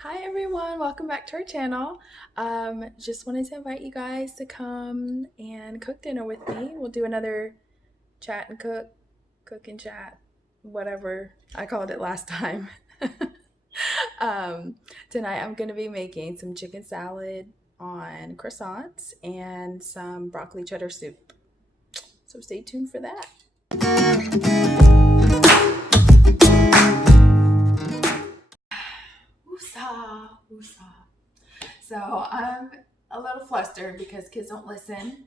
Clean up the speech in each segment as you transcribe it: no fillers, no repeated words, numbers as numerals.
Hi everyone, welcome back to our channel. Just wanted to invite you guys to come and cook dinner with me. We'll do another chat and cook and chat, whatever I called it last time. Tonight I'm going to be making some chicken salad on croissants and some broccoli cheddar soup. So stay tuned for that. Woosah, woosah. So I'm a little flustered because kids don't listen.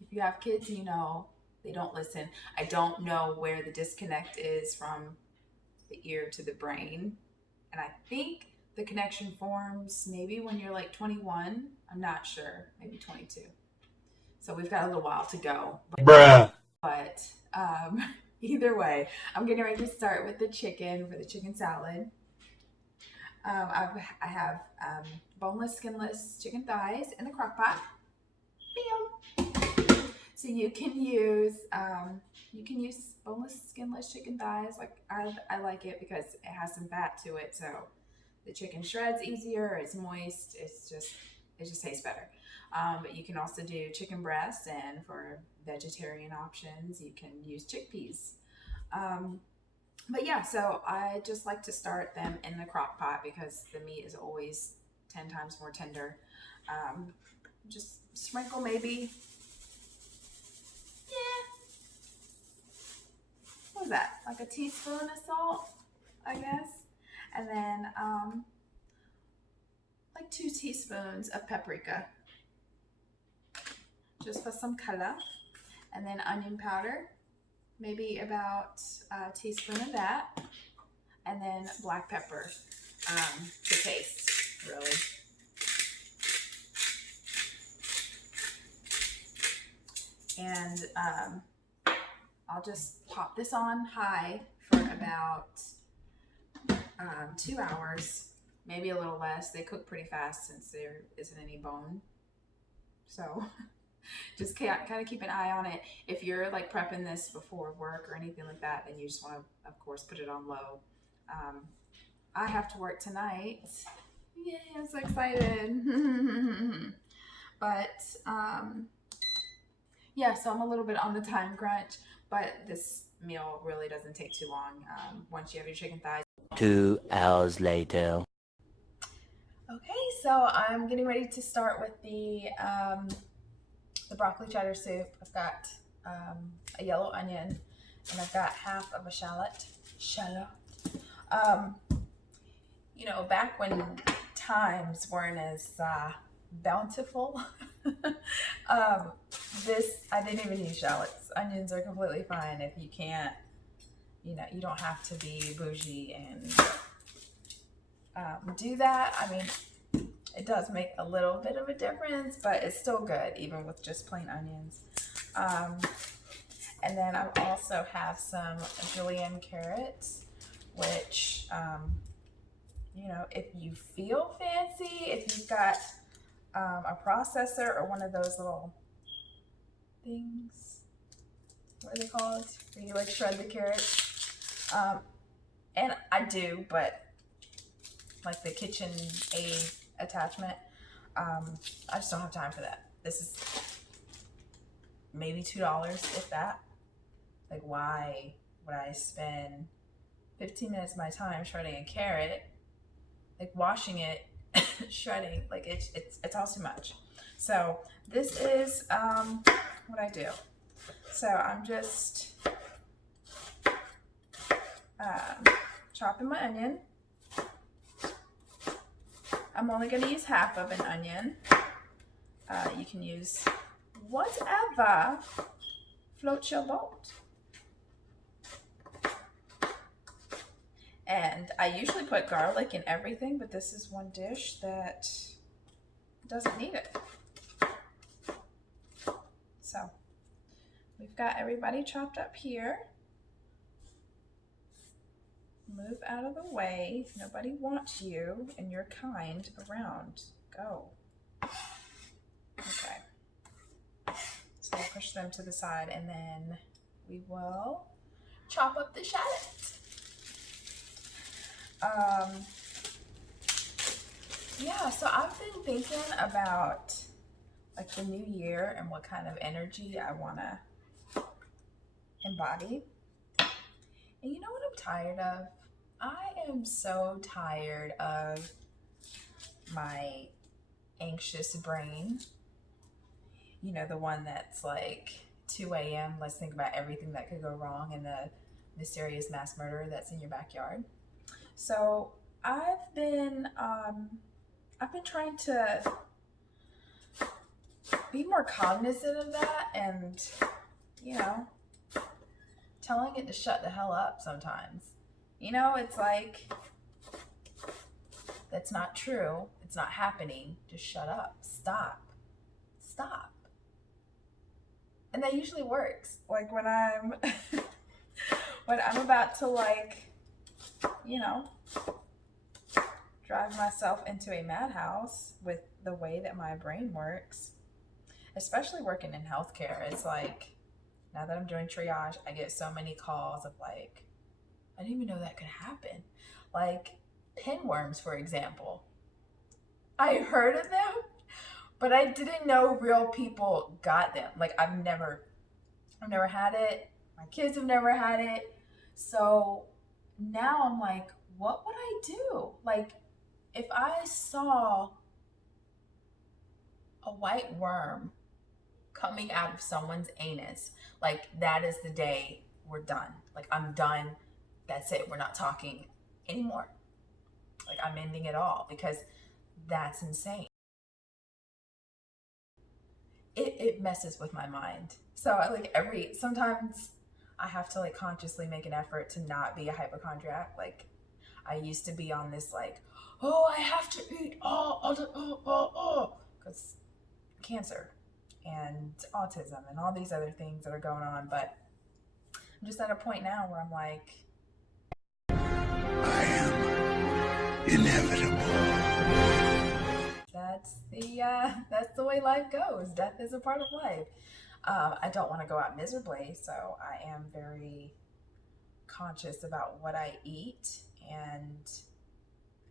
If you have kids, you know they don't listen. I don't know where the disconnect is from the ear to the brain. And I think the connection forms maybe when you're like 21. I'm not sure, maybe 22. So we've got a little while to go. Bruh. But either way, I'm getting ready to start with the chicken for the chicken salad. I have boneless, skinless chicken thighs in the crock pot. Bam. So you can use boneless, skinless chicken thighs. Like I like it because it has some fat to it, so the chicken shreds easier. It's moist. It just tastes better. But you can also do chicken breasts, and for vegetarian options, you can use chickpeas. But yeah, so I just like to start them in the crock pot because the meat is always 10 times more tender. Just sprinkle maybe, what was that? Like a teaspoon of salt, I guess. And then like 2 teaspoons of paprika, just for some color. And then onion powder, maybe about a teaspoon of that. And then black pepper to taste, really. And I'll just pop this on high for about 2 hours, maybe a little less. They cook pretty fast since there isn't any bone. So just kind of keep an eye on it. If you're like prepping this before work or anything like that, then you just want to, of course, put it on low. I have to work tonight. Yay, I'm so excited. But yeah, so I'm a little bit on the time crunch, but this meal really doesn't take too long once you have your chicken thighs. 2 hours later. Okay, so I'm getting ready to start with the broccoli cheddar soup. I've got a yellow onion, and I've got half of a shallot. You know, back when times weren't as bountiful, I didn't even use shallots. Onions are completely fine if you can't, you don't have to be bougie and do that. I mean, it does make a little bit of a difference, but it's still good even with just plain onions. And then I also have some julienne carrots, which, if you feel fancy, if you've got a processor or one of those little things, what are they called? Where you like shred the carrots. And I do, but like the kitchen aid attachment, I just don't have time for that. This is maybe $2, if that. Like, why would I spend 15 minutes of my time shredding a carrot, like washing it, shredding? Like it's all too much. So this is what I do. So I'm just chopping my onion. I'm only going to use half of an onion. You can use whatever floats your boat. And I usually put garlic in everything, but this is one dish that doesn't need it. So we've got everybody chopped up here. Move out of the way. Nobody wants you and your kind around. Go. Okay. So we'll push them to the side, and then we will chop up the shallot. Yeah, so I've been thinking about like the new year and what kind of energy I want to embody. And you know what I'm tired of? I am so tired of my anxious brain. You know, the one that's like 2 a.m. Let's think about everything that could go wrong and the mysterious mass murderer that's in your backyard. So I've been trying to be more cognizant of that and, you know, telling it to shut the hell up sometimes. You know, it's like, that's not true. It's not happening. Just shut up. Stop. Stop. And that usually works. Like when I'm when I'm about to like, you know, drive myself into a madhouse with the way that my brain works, especially working in healthcare. It's like, now that I'm doing triage, I get so many calls of like, I didn't even know that could happen. Like pinworms, for example. I heard of them, but I didn't know real people got them. Like I've never had it. My kids have never had it. So now I'm like, what would I do? Like if I saw a white worm coming out of someone's anus, like that is the day we're done. Like I'm done. That's it. We're not talking anymore. Like I'm ending it all because that's insane. It messes with my mind. So like sometimes I have to like consciously make an effort to not be a hypochondriac. Like I used to be on this like, oh, I have to eat because cancer and autism and all these other things that are going on. But I'm just at a point now where I'm like, I am inevitable. That's the way life goes. Death is a part of life. I don't want to go out miserably, so I am very conscious about what I eat and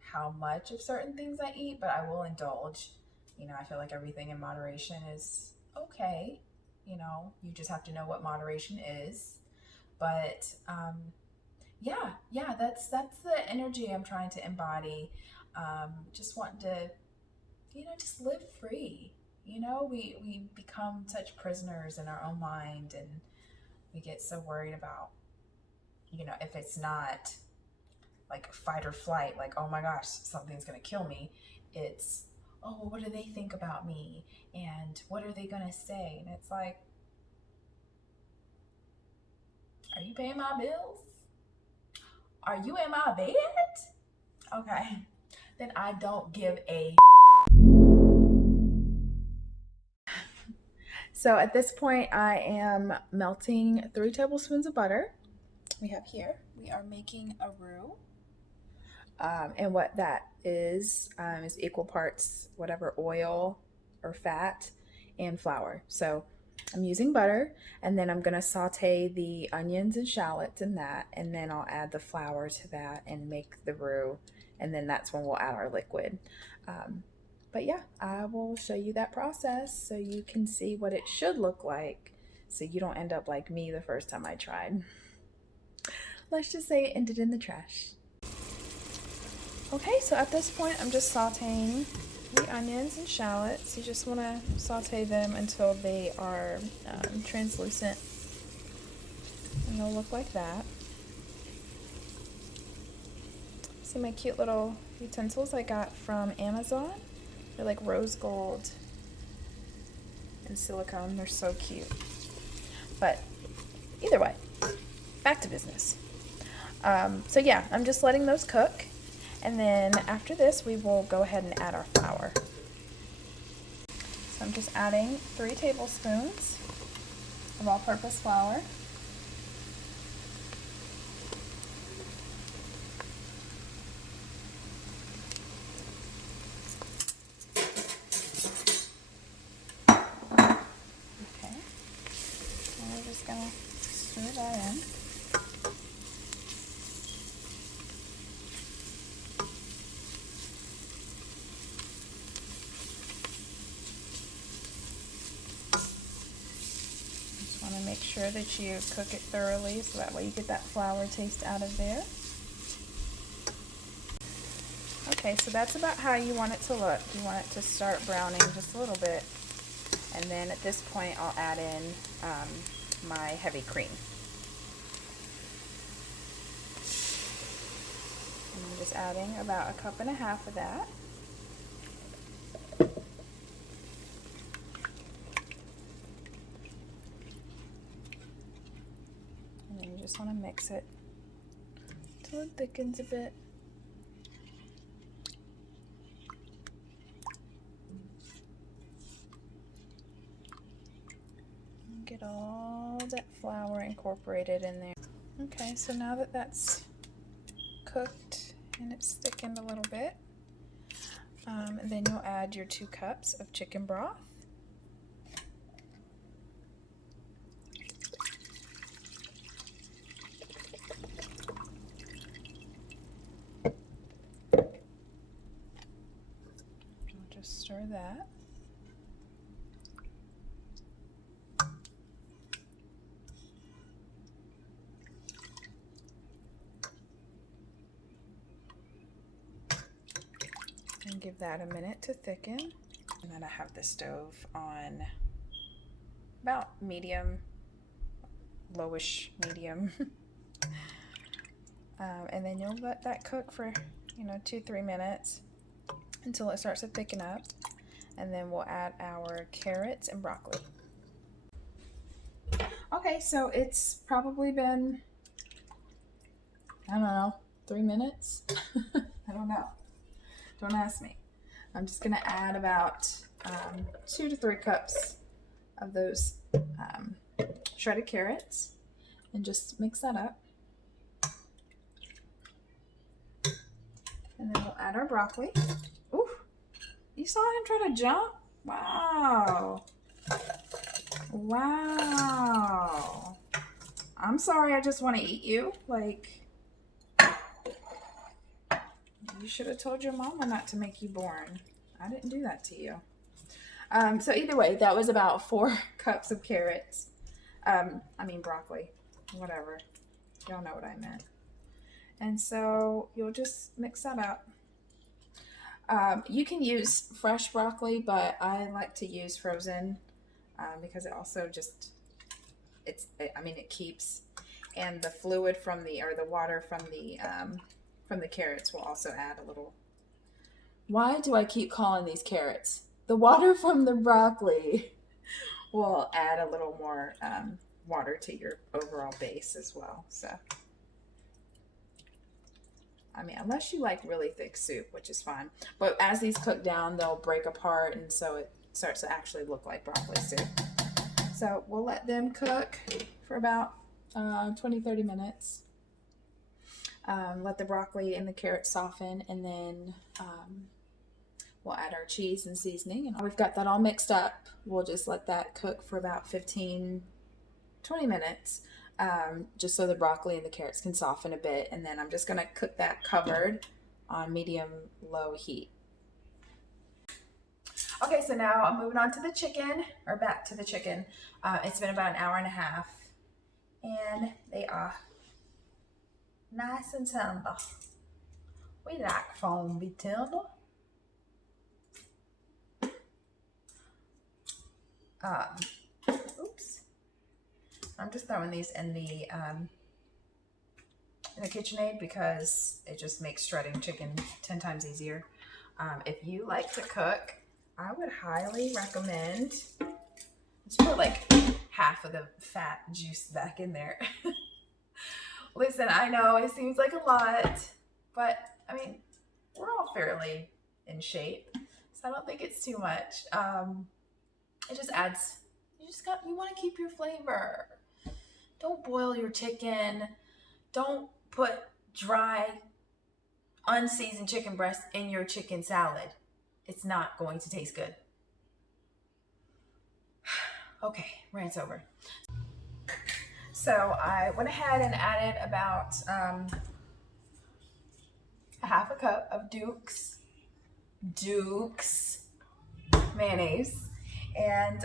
how much of certain things I eat, but I will indulge. You know, I feel like everything in moderation is okay. You know, you just have to know what moderation is. But yeah, that's the energy I'm trying to embody. Just wanting to, you know, just live free. You know, we become such prisoners in our own mind, and we get so worried about, you know, if it's not like fight or flight, like, oh my gosh, something's gonna kill me. It's, oh, well, what do they think about me? And what are they gonna say? And it's like, are you paying my bills? Are you in my bed? Okay, then I don't give a. So at this point, I am melting 3 tablespoons of butter. We are making a roux. And what that is equal parts whatever oil or fat and flour. So I'm using butter, and then I'm going to saute the onions and shallots in that, and then I'll add the flour to that and make the roux, and then that's when we'll add our liquid. But yeah, I will show you that process so you can see what it should look like, so you don't end up like me the first time I tried. Let's just say it ended in the trash. Okay, so at this point I'm just sauteing the onions and shallots. You just want to saute them until they are translucent, and they'll look like that. See my cute little utensils I got from Amazon? They're like rose gold and silicone. They're so cute. But either way, back to business. So yeah, I'm just letting those cook. And then after this, we will go ahead and add our flour. So I'm just adding 3 tablespoons of all-purpose flour. Okay. And we're just gonna stir that in. sure that you cook it thoroughly so that way you get that flour taste out of there. Okay, so that's about how you want it to look. You want it to start browning just a little bit. And then at this point, I'll add in my heavy cream. And I'm just adding about 1.5 cups of that. And then you just want to mix it till it thickens a bit. Get all that flour incorporated in there. Okay, so now that that's cooked and it's thickened a little bit, then you'll add your 2 cups of chicken broth. I'll just stir that. And give that a minute to thicken. And then I have the stove on about medium, lowish medium. And then you'll let that cook for 2-3 minutes until it starts to thicken up. And then we'll add our carrots and broccoli. Okay, so it's probably been, I don't know, 3 minutes? I don't know. Don't ask me. I'm just going to add about 2 to 3 cups of those shredded carrots and just mix that up. And then we'll add our broccoli. Ooh, you saw him try to jump? Wow. Wow. I'm sorry, I just want to eat you. Like, you should have told your mama not to make you born. I didn't do that to you. So either way, that was about 4 cups of carrots. Broccoli. Whatever. Y'all know what I meant. And so you'll just mix that up. You can use fresh broccoli, but I like to use frozen because it also just, it keeps, and the fluid from the water from the carrots will also add a little. Why do I keep calling these carrots? The water from the broccoli will add a little more water to your overall base as well. So, unless you like really thick soup, which is fine. But as these cook down, they'll break apart, and so it starts to actually look like broccoli soup. So we'll let them cook for about 20-30 minutes. Let the broccoli and the carrots soften, and then we'll add our cheese and seasoning. And we've got that all mixed up. We'll just let that cook for about 15-20 minutes, just so the broccoli and the carrots can soften a bit. And then I'm just going to cook that covered on medium-low heat. Okay, so now I'm moving on to the chicken, or back to the chicken. It's been about 1.5 hours, and they are nice and tender. We like foam be tender. Oops. I'm just throwing these in the KitchenAid because it just makes shredding chicken 10 times easier. If you like to cook, I would highly recommend just put like half of the fat juice back in there. Listen, I know it seems like a lot, but we're all fairly in shape, so I don't think it's too much. It just adds, you want to keep your flavor. Don't boil your chicken. Don't put dry, unseasoned chicken breast in your chicken salad. It's not going to taste good. Okay, rant's over. So I went ahead and added about 1/2 cup of Duke's mayonnaise, And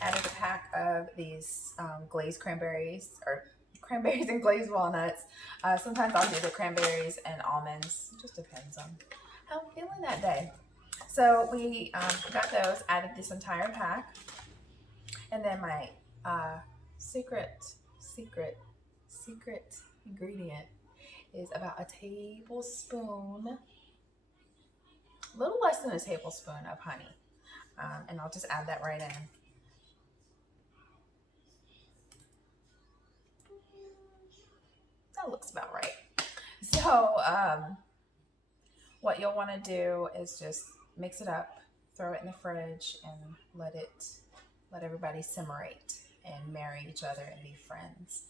added a pack of these glazed cranberries, or cranberries and glazed walnuts. Sometimes I'll do the cranberries and almonds. It just depends on how I'm feeling that day. So we got those, added this entire pack. And then my secret ingredient is about a tablespoon, a little less than a tablespoon of honey. And I'll just add that right in. That looks about right. So what you'll want to do is just mix it up, throw it in the fridge, and let everybody simmerate and marry each other and be friends.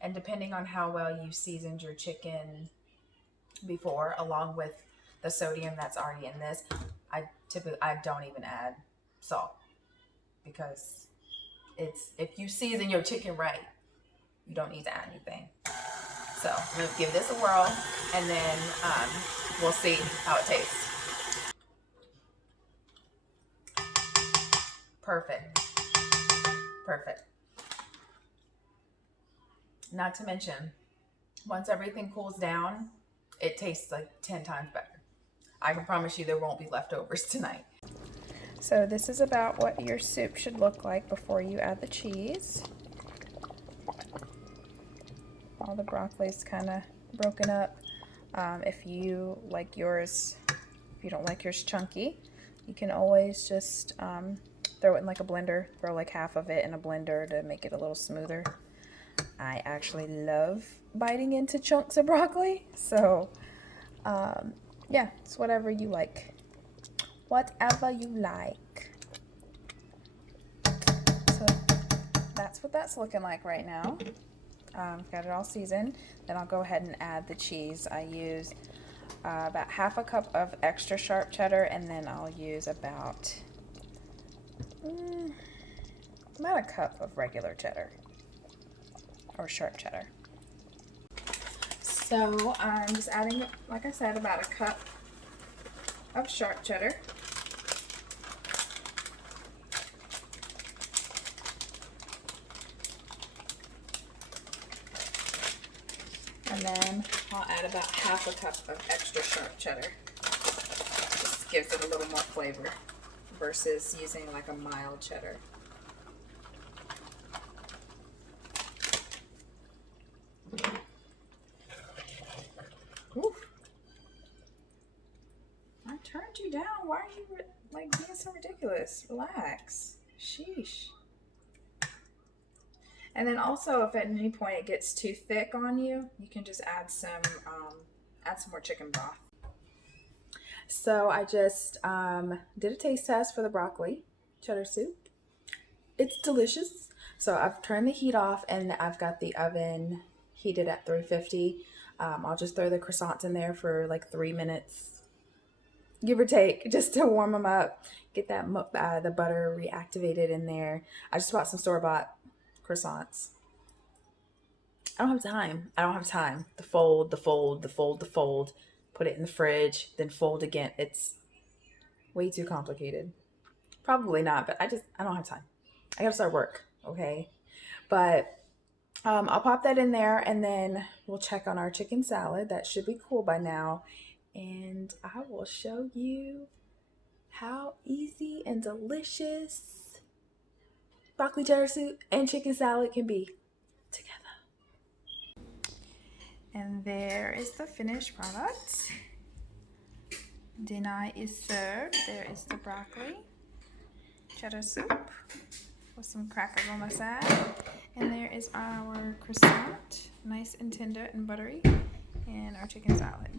And depending on how well you seasoned your chicken before, along with the sodium that's already in this, I don't even add salt, because if you season your chicken right, you don't need to add anything. So I'm gonna give this a whirl, and then we'll see how it tastes. Perfect. Not to mention, once everything cools down, it tastes like 10 times better. I can promise you there won't be leftovers tonight. So this is about what your soup should look like before you add the cheese. All the broccoli's kind of broken up. If you like yours, if you don't like yours chunky, you can always just throw it in like a blender. Throw like half of it in a blender to make it a little smoother. I actually love biting into chunks of broccoli, so yeah, it's whatever you like. Whatever you like. So that's what that's looking like right now. Got it all seasoned. Then I'll go ahead and add the cheese. I use about half a cup of extra sharp cheddar, and then I'll use about a cup of regular cheddar, or sharp cheddar. So I'm just adding, like I said, about a cup of sharp cheddar. And then I'll add about half a cup of extra sharp cheddar. Just gives it a little more flavor versus using like a mild cheddar. Oof. I turned you down. Why are you like being so ridiculous? Relax. Sheesh. And then also, if at any point it gets too thick on you, you can just add some more chicken broth. So I just did a taste test for the broccoli cheddar soup. It's delicious. So I've turned the heat off, and I've got the oven heated at 350. I'll just throw the croissants in there for like 3 minutes, give or take, just to warm them up. Get that the butter reactivated in there. I just bought some store-bought croissants. I don't have time to fold, put it in the fridge, then fold again. It's way too complicated. Probably not, but I don't have time. I gotta start work, okay? But I'll pop that in there, and then we'll check on our chicken salad. That should be cool by now. And I will show you how easy and delicious broccoli cheddar soup and chicken salad can be together. And there is the finished product. Dinner is served. There is the broccoli cheddar soup with some crackers on the side. And there is our croissant, nice and tender and buttery, and our chicken salad.